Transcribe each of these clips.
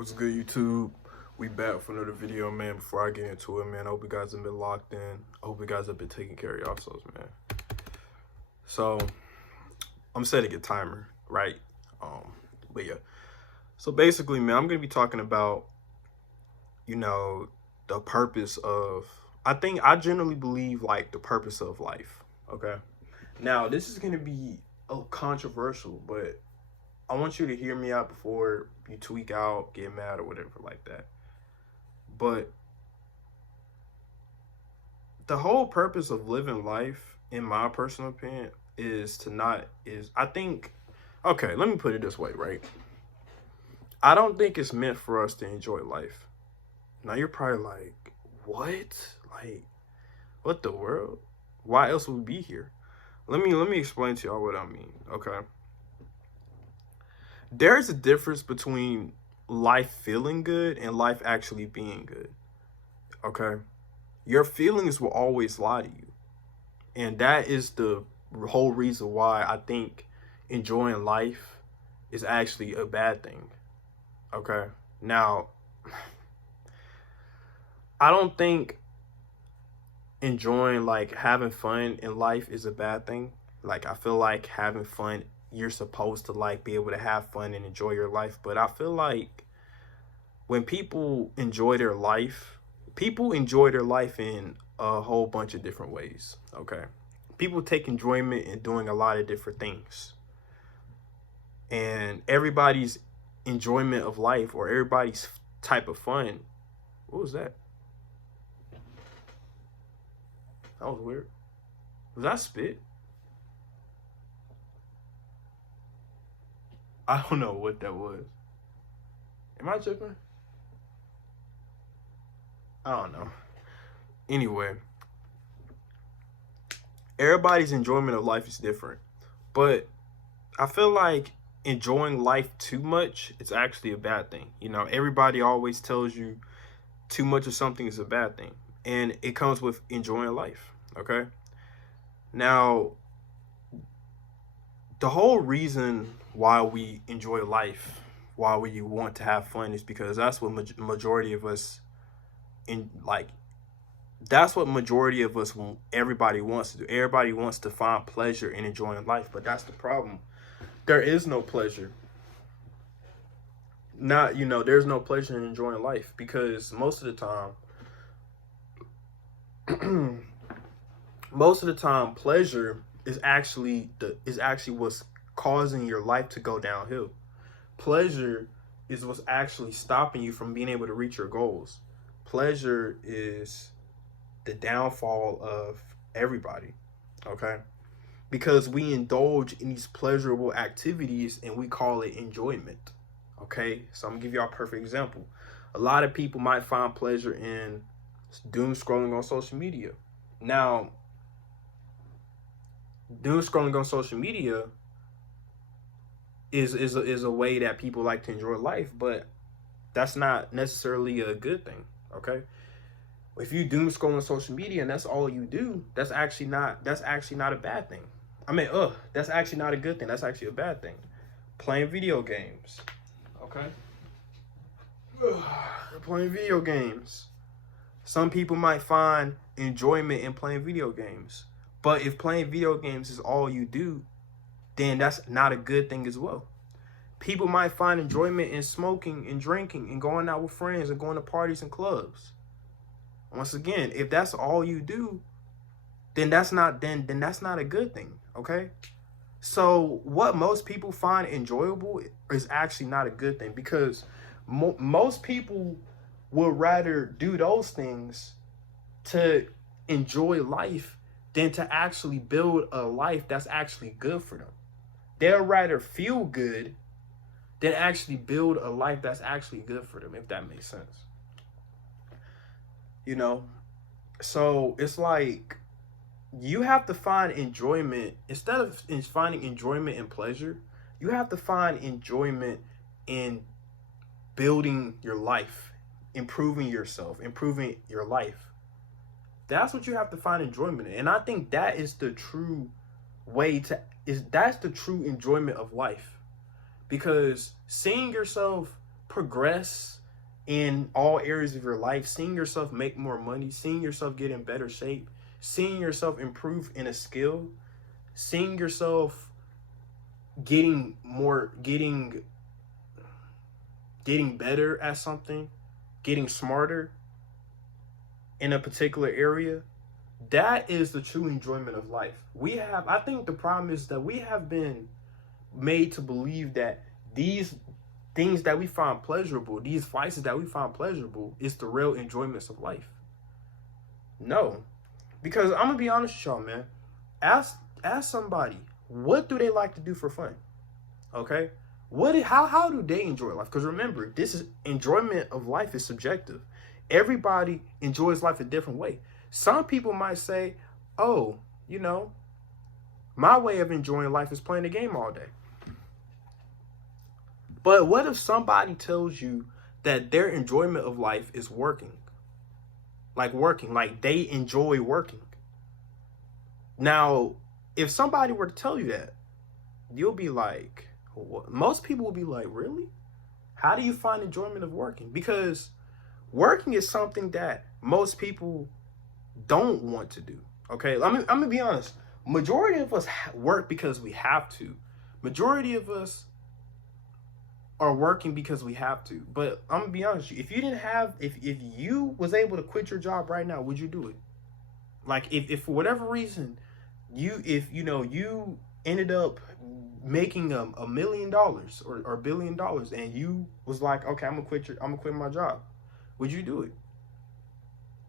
What's good, YouTube? We back for another video, man. Before I get into it, man, I hope you guys have been locked in. I hope you guys have been taking care of yourselves, man. So, I'm setting a timer, right? But yeah. So basically, man, I'm gonna be talking about, the purpose of. I generally believe like the purpose of life. Okay. Now, this is gonna be controversial, but I want you to hear me out before you tweak out, get mad, or whatever like that. But the whole purpose of living life, in my personal opinion, is to not is I think okay, let me put it this way, right? I don't think it's meant for us to enjoy life. Now you're probably like, what? Like, what the world? Why else would we be here? Let me explain to y'all what I mean. Okay. There's a difference between life feeling good and life actually being good. Okay. Your feelings will always lie to you. And that is the whole reason why I think enjoying life is actually a bad thing. Okay. Now, I don't think enjoying, like, having fun in life is a bad thing. Like, I feel like having fun, you're supposed to, like, be able to have fun and enjoy your life. But I feel like when people enjoy their life, people enjoy their life in a whole bunch of different ways. Okay. People take enjoyment in doing a lot of different things. And everybody's enjoyment of life, or everybody's type of fun. What was that? That was weird. Was that spit? I don't know what that was. Am I tripping? I don't know. Anyway, everybody's enjoyment of life is different. But I feel like enjoying life too much is actually a bad thing. Everybody always tells you too much of something is a bad thing. And it comes with enjoying life. Okay. Now, the whole reason why we enjoy life, why we want to have fun, is because that's what majority of us that's what majority of us everybody wants to do. Everybody wants to find pleasure in enjoying life, but that's the problem. There is no pleasure. There's no pleasure in enjoying life, because most of the time pleasure is actually what's causing your life to go downhill. Pleasure is what's actually stopping you from being able to reach your goals. Pleasure is the downfall of everybody. Okay. Because we indulge in these pleasurable activities and we call it enjoyment. Okay. So I'm gonna give y'all a perfect example. A lot of people might find pleasure in doom scrolling on social media. Now, doom scrolling on social media is a way that people like to enjoy life, but that's not necessarily a good thing. Okay. If you doom scroll on social media and that's all you do, that's actually not a bad thing. That's actually not a good thing. That's actually a bad thing. Playing video games. Okay. Playing video games. Some people might find enjoyment in playing video games. But if playing video games is all you do, then that's not a good thing as well. People might find enjoyment in smoking and drinking and going out with friends and going to parties and clubs. Once again, if that's all you do, then that's not a good thing. Okay. So what most people find enjoyable is actually not a good thing, because most people would rather do those things to enjoy life than to actually build a life that's actually good for them. They'll rather feel good than actually build a life that's actually good for them, if that makes sense. So it's like you have to find enjoyment. Instead of finding enjoyment and pleasure, you have to find enjoyment in building your life, improving yourself, improving your life. That's what you have to find enjoyment in. And I think that is the true that's the true enjoyment of life. Because seeing yourself progress in all areas of your life, seeing yourself make more money, seeing yourself get in better shape, seeing yourself improve in a skill, seeing yourself getting better at something, getting smarter in a particular area, that is the true enjoyment of life. I think the problem is that we have been made to believe that these things that we find pleasurable, these vices that we find pleasurable, is the real enjoyments of life. No. Because I'm gonna be honest with y'all, man. Ask somebody, what do they like to do for fun? Okay? How do they enjoy life? Because remember, this is enjoyment of life is subjective. Everybody enjoys life a different way. Some people might say, oh, my way of enjoying life is playing the game all day. But what if somebody tells you that their enjoyment of life is working? Like they enjoy working. Now, if somebody were to tell you that, you'll be like, what? Most people will be like, really? How do you find enjoyment of working? Because working is something that most people don't want to do. Okay, I'm gonna be honest. Majority of us work because we have to. Majority of us are working because we have to. But I'm gonna be honest with you. If you didn't have, if you was able to quit your job right now, would you do it? Like if for whatever reason, you ended up making $1 million or $1 billion, and you was like, okay, I'm gonna quit my job, would you do it?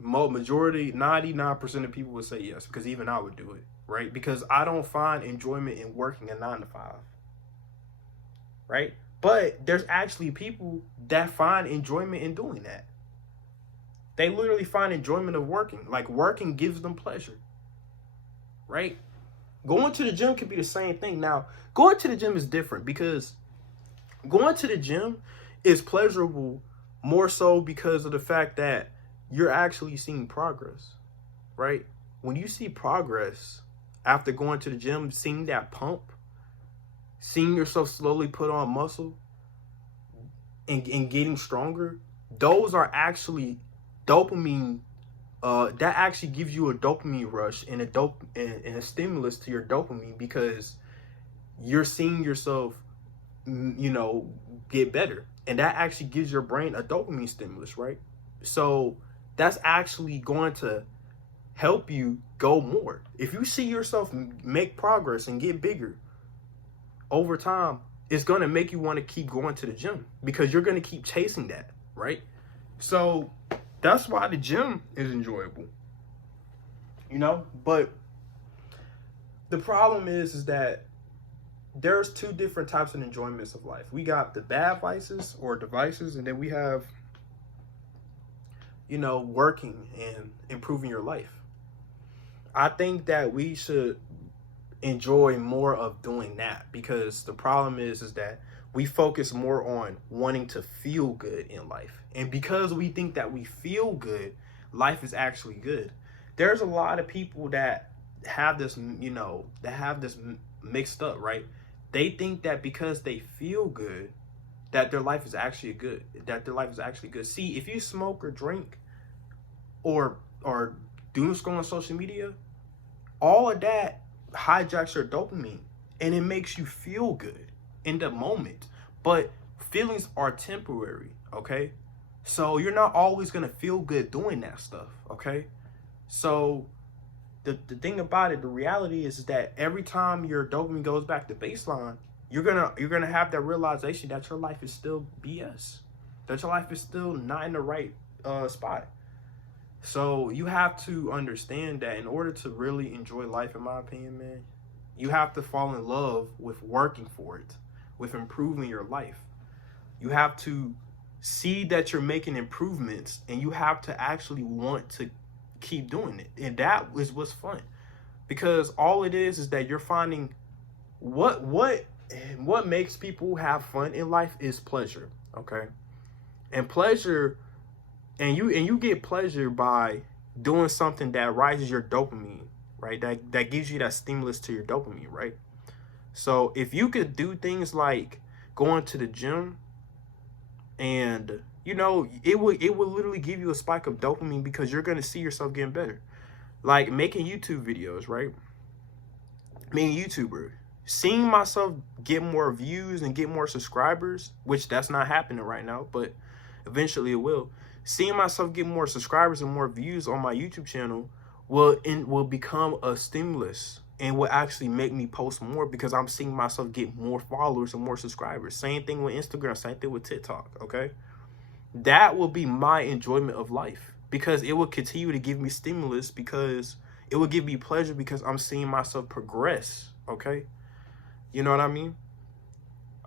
Majority, 99% of people would say yes, because even I would do it, right? Because I don't find enjoyment in working a 9 to 5, right? But there's actually people that find enjoyment in doing that. They literally find enjoyment of working. Like working gives them pleasure, right? Going to the gym could be the same thing. Now, going to the gym is different because going to the gym is pleasurable more so because of the fact that you're actually seeing progress, right? When you see progress after going to the gym, seeing that pump, seeing yourself slowly put on muscle and getting stronger, those are actually dopamine. That actually gives you a dopamine rush and a stimulus to your dopamine, because you're seeing yourself, get better, and that actually gives your brain a dopamine stimulus, right? So that's actually going to help you go more. If you see yourself make progress and get bigger over time, it's going to make you want to keep going to the gym, because you're going to keep chasing that, right? So that's why the gym is enjoyable, but the problem is that there's two different types of enjoyments of life. We got the bad vices or devices, and then we have, working and improving your life. I think that we should enjoy more of doing that, because the problem is that we focus more on wanting to feel good in life. And because we think that we feel good, life is actually good. There's a lot of people that have this, mixed up, right? They think that because they feel good, that their life is actually good. See, if you smoke or drink or doom scroll on social media, all of that hijacks your dopamine, and it makes you feel good in the moment. But feelings are temporary, okay? So you're not always gonna feel good doing that stuff, okay? So the thing about it, the reality is that every time your dopamine goes back to baseline, you're gonna have that realization that your life is still BS, that your life is still not in the right spot. So you have to understand that in order to really enjoy life, in my opinion, man, you have to fall in love with working for it, with improving your life. You have to see that you're making improvements, and you have to actually want to keep doing it. And that is what's fun, because all it is that you're finding what makes people have fun in life is pleasure, okay? And pleasure, and you get pleasure by doing something that rises your dopamine, right? That gives you that stimulus to your dopamine, right? So if you could do things like going to the gym And you know, it will literally give you a spike of dopamine because you're gonna see yourself getting better. Like making YouTube videos, right? Being a YouTuber, seeing myself get more views and get more subscribers, which that's not happening right now, but eventually it will. Seeing myself get more subscribers and more views on my YouTube channel will become a stimulus and will actually make me post more because I'm seeing myself get more followers and more subscribers. Same thing with Instagram, same thing with TikTok, okay? That will be my enjoyment of life because it will continue to give me stimulus because it will give me pleasure because I'm seeing myself progress, okay? You know what I mean?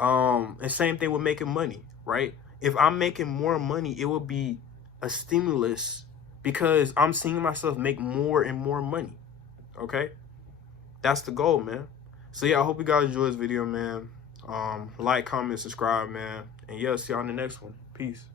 And same thing with making money, right? If I'm making more money, it will be a stimulus because I'm seeing myself make more and more money, okay? That's the goal, man. So yeah, I hope you guys enjoy this video, man. Like, comment, subscribe, man. And yeah, see y'all on the next one. Peace.